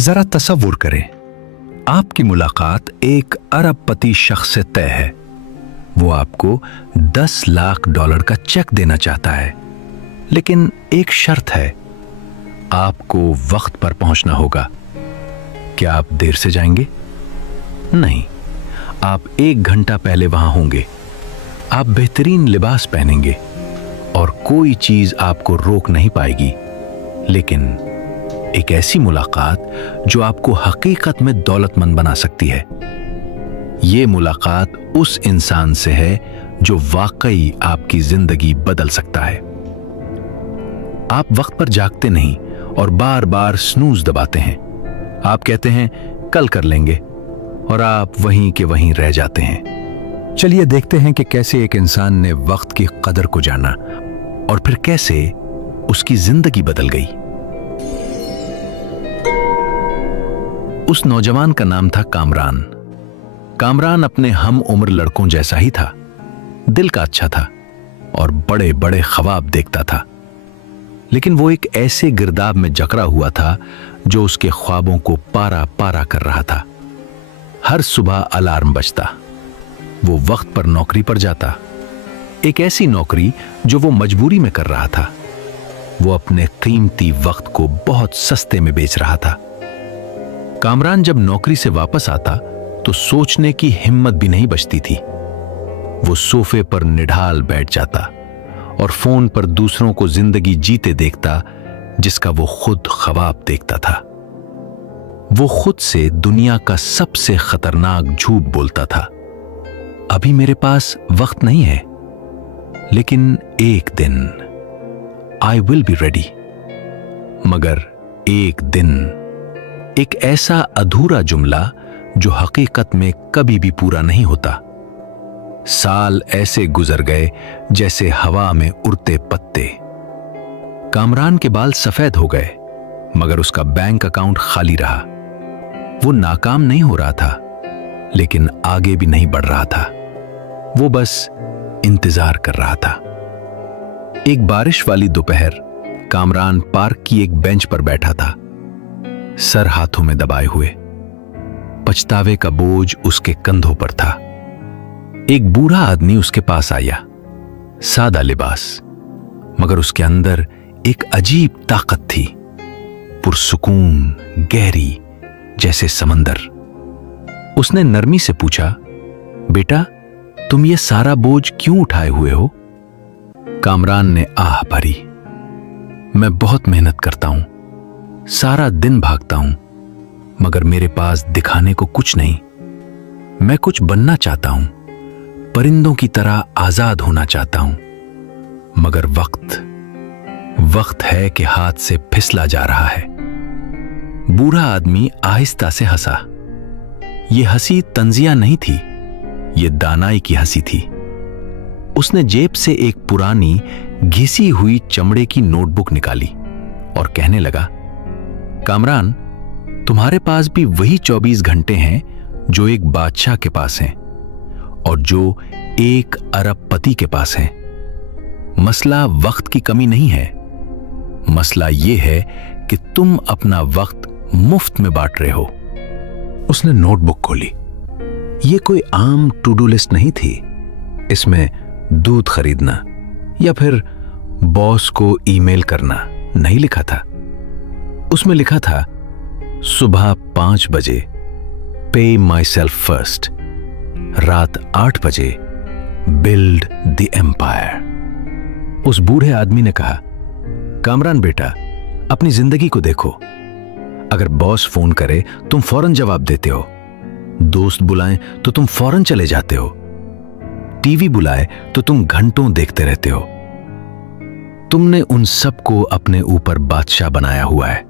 जरा तसव्वुर करें, आपकी मुलाकात एक अरबपति शख्स से तय है। वो आपको $10 लाख का चेक देना चाहता है, लेकिन एक शर्त है, आपको वक्त पर पहुंचना होगा। क्या आप देर से जाएंगे? नहीं, आप 1 घंटा पहले वहां होंगे। आप बेहतरीन लिबास पहनेंगे और कोई चीज आपको रोक नहीं पाएगी। लेकिन एक ऐसी मुलाकात जो आपको हकीकत में दौलतमंद बना सकती है। ये मुलाकात उस इंसान से है जो वाकई आपकी जिंदगी बदल सकता है। आप वक्त पर जागते नहीं और बार बार स्नूज दबाते हैं। आप कहते हैं कल कर लेंगे और आप वहीं के वहीं रह जाते हैं। चलिए देखते हैं कि कैसे एक इंसान ने वक्त की कदर को जाना और फिर कैसे उसकी जिंदगी बदल गई। उस नौजवान का नाम था कामरान। कामरान अपने हम उम्र लड़कों जैसा ही था। दिल का अच्छा था और बड़े बड़े ख्वाब देखता था। लेकिन वो एक ऐसे गिरदाब में जकड़ा हुआ था जो उसके ख्वाबों को पारा पारा कर रहा था। हर सुबह अलार्म बजता, वो वक्त पर नौकरी पर जाता। एक ऐसी नौकरी जो वो मजबूरी में कर रहा था। वो अपने कीमती वक्त को बहुत सस्ते में बेच रहा था। कामरान जब नौकरी से वापस आता तो सोचने की हिम्मत भी नहीं बचती थी। वो सोफे पर निढाल बैठ जाता और फोन पर दूसरों को जिंदगी जीते देखता जिसका वो खुद ख्वाब देखता था। वो खुद से दुनिया का सबसे खतरनाक झूठ बोलता था। अभी मेरे पास वक्त नहीं है, लेकिन एक दिन आई विल बी रेडी। मगर एक दिन, एक ऐसा अधूरा जुमला जो हकीकत में कभी भी पूरा नहीं होता। साल ऐसे गुजर गए जैसे हवा में उड़ते पत्ते। कामरान के बाल सफेद हो गए, मगर उसका बैंक अकाउंट खाली रहा। वो नाकाम नहीं हो रहा था, लेकिन आगे भी नहीं बढ़ रहा था। वो बस इंतजार कर रहा था। एक बारिश वाली दोपहर कामरान पार्क की एक बेंच पर बैठा था, सर हाथों में दबाए हुए। पछतावे का बोझ उसके कंधों पर था। एक बूढ़ा आदमी उसके पास आया, सादा लिबास, मगर उसके अंदर एक अजीब ताकत थी, पुरसुकून, गहरी, जैसे समंदर। उसने नरमी से पूछा, बेटा, तुम ये सारा बोझ क्यों उठाए हुए हो? कामरान ने आह भरी। मैं बहुत मेहनत करता हूं, सारा दिन भागता हूं, मगर मेरे पास दिखाने को कुछ नहीं। मैं कुछ बनना चाहता हूं, परिंदों की तरह आजाद होना चाहता हूं, मगर वक्त है कि हाथ से फिसला जा रहा है। बूढ़ा आदमी आहिस्ता से हंसा। यह हंसी तंजिया नहीं थी, यह दानाई की हंसी थी। उसने जेब से एक पुरानी घिसी हुई चमड़े की नोटबुक निकाली और कहने लगा, कामरान, तुम्हारे पास भी वही 24 घंटे हैं जो एक बादशाह के पास हैं और जो एक अरबपति के पास हैं। मसला वक्त की कमी नहीं है, मसला यह है कि तुम अपना वक्त मुफ्त में बांट रहे हो। उसने नोटबुक खोली। यह कोई आम टू डू लिस्ट नहीं थी। इसमें दूध खरीदना या फिर बॉस को ईमेल करना नहीं लिखा था। उसमें लिखा था, सुबह 5 बजे पे माई सेल्फ फर्स्ट, रात 8 बजे बिल्ड द एम्पायर। उस बूढ़े आदमी ने कहा, कामरान बेटा, अपनी जिंदगी को देखो। अगर बॉस फोन करे तुम फौरन जवाब देते हो, दोस्त बुलाएं तो तुम फौरन चले जाते हो, टीवी बुलाए तो तुम घंटों देखते रहते हो। तुमने उन सबको अपने ऊपर बादशाह बनाया हुआ है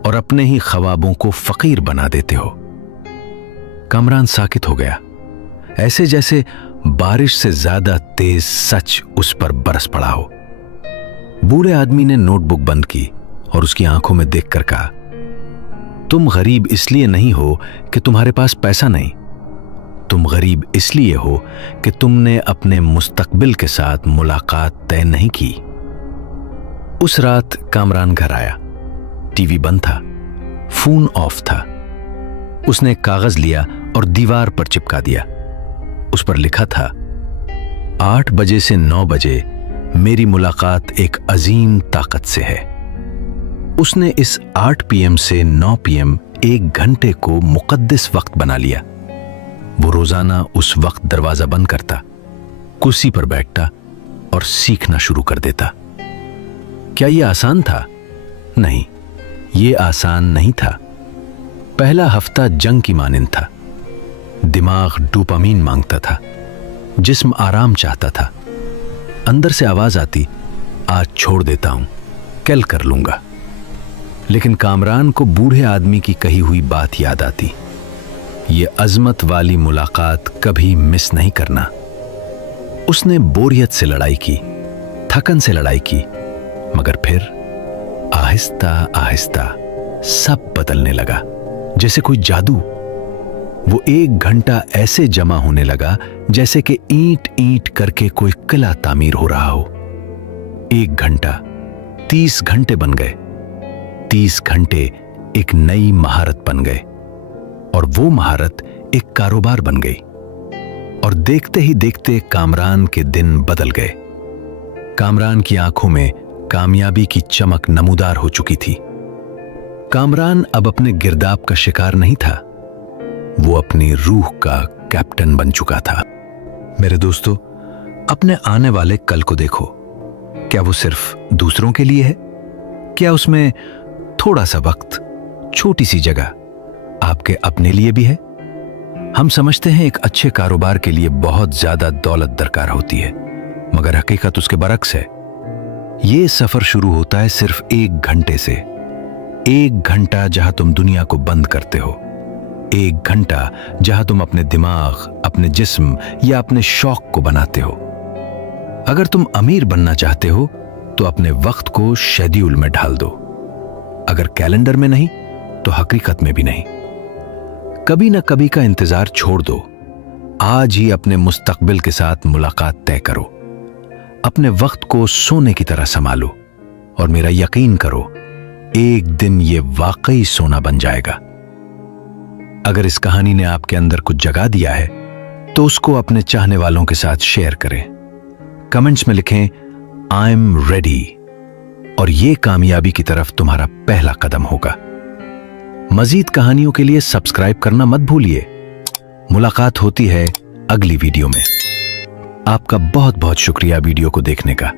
और अपने ही ख्वाबों को फकीर बना देते हो। कामरान साकित हो गया, ऐसे जैसे बारिश से ज्यादा तेज सच उस पर बरस पड़ा हो। बूढ़े आदमी ने नोटबुक बंद की और उसकी आंखों में देखकर कहा, तुम गरीब इसलिए नहीं हो कि तुम्हारे पास पैसा नहीं, तुम गरीब इसलिए हो कि तुमने अपने मुस्तकबिल के साथ मुलाकात तय नहीं की। उस रात कामरान घर आया। टीवी बंद था, फोन ऑफ था। उसने एक कागज लिया और दीवार पर चिपका दिया। उस पर लिखा था, 8 बजे से 9 बजे मेरी मुलाकात एक अजीम ताकत से है। उसने इस 8 PM से 9 PM 1 घंटे को मुकद्दस वक्त बना लिया। वो रोजाना उस वक्त दरवाजा बंद करता, कुर्सी पर बैठता और सीखना शुरू कर देता। क्या यह आसान था? नहीं, यह आसान नहीं था। पहला हफ्ता जंग की मानिंद था। दिमाग डोपामीन मांगता था, जिस्म आराम चाहता था। अंदर से आवाज आती, आज छोड़ देता हूं, कल कर लूंगा। लेकिन कामरान को बूढ़े आदमी की कही हुई बात याद आती, ये अजमत वाली मुलाकात कभी मिस नहीं करना। उसने बोरियत से लड़ाई की, थकन से लड़ाई की, मगर फिर आहिस्ता आहिस्ता सब बदलने लगा, जैसे कोई जादू। वो 1 घंटा ऐसे जमा होने लगा जैसे कि ईंट ईंट करके कोई किला तामीर हो रहा हो। 1 घंटा 30 घंटे बन गए, 30 घंटे एक नई महारत बन गए, और वो महारत एक कारोबार बन गई। और देखते ही देखते कामरान के दिन बदल गए। कामरान की आंखों में कामयाबी की चमक नमूदार हो चुकी थी। कामरान अब अपने गिरदाब का शिकार नहीं था, वो अपनी रूह का कैप्टन बन चुका था। मेरे दोस्तों, अपने आने वाले कल को देखो। क्या वो सिर्फ दूसरों के लिए है? क्या उसमें थोड़ा सा वक्त, छोटी सी जगह आपके अपने लिए भी है? हम समझते हैं एक अच्छे कारोबार के लिए बहुत ज्यादा दौलत दरकार होती है, मगर हकीकत उसके बरक्स है। यह सफर शुरू होता है सिर्फ 1 घंटे से। 1 घंटा जहां तुम दुनिया को बंद करते हो, 1 घंटा जहां तुम अपने दिमाग, अपने जिस्म या अपने शौक को बनाते हो। अगर तुम अमीर बनना चाहते हो तो अपने वक्त को शेड्यूल में ढाल दो। अगर कैलेंडर में नहीं तो हकीकत में भी नहीं। कभी ना कभी का इंतजार छोड़ दो। आज ही अपने मुस्तकबिल के साथ मुलाकात तय करो। अपने वक्त को सोने की तरह संभालो, और मेरा यकीन करो, एक दिन ये वाकई सोना बन जाएगा। अगर इस कहानी ने आपके अंदर कुछ जगा दिया है तो उसको अपने चाहने वालों के साथ शेयर करें। कमेंट्स में लिखें, आई एम रेडी, और ये कामयाबी की तरफ तुम्हारा पहला कदम होगा। मजीद कहानियों के लिए सब्सक्राइब करना मत भूलिए। मुलाकात होती है अगली वीडियो में। आपका बहुत बहुत शुक्रिया वीडियो को देखने का।